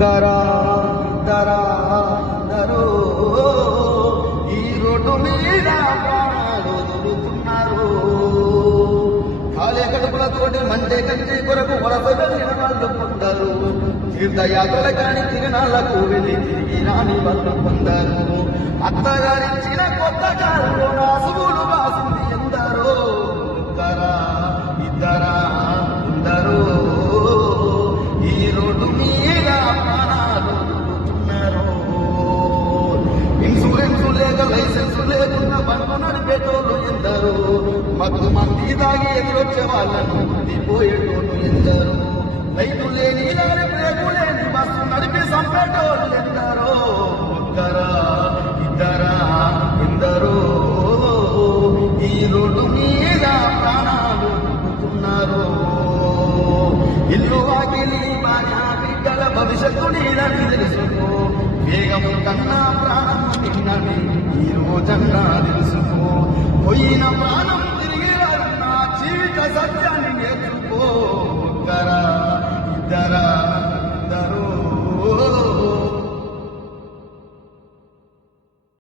ఒక్కరా ఇద్దరా అందరూ ఈ రోడ్డు మీద ప్రాణాలు వదులుతున్నారు. ఖాళీ కడుపులతోటి మంటే కంటే కొరకు వలసగలిగిన వాళ్ళు పొందారు. తీర్థయాత్రల కాని తిరణాలకు వెళ్ళి తిరిగి రాని వాళ్ళు పొందారు. అత్తగారించిన కొత్త కారులో నాసుగులు బాసింది ఎందరో. ఒక్కరా ఇద్దరా అందరూ ఈ రోడ్డు మీద ప్రాణాలు వదులుతున్నారు. ఇన్సూరెన్స్ లేక లైసెన్స్ లేకున్న బండ్లు నడిపేటోళ్ళు ఎందరో. మత్తు మంది దాగి ఎదురొచ్చే వాళ్ళను పోయేటోళ్ళు ఎందరో. లైటు లేని లారీ బ్రేకు లేని బస్సు నడిపి సంపేటోళ్ళు ఎందరో. ఒక్కరా ఇద్దరా ఎందరో ఈ రోడ్డు మీద ప్రాణాలు వదులుతున్నారు. ఇల్లు వాకిలి భార్య బిడ్డల భవిష్యత్తు నీదని తెలుసుకో. వేగము కన్నా ప్రాణం నిన్నని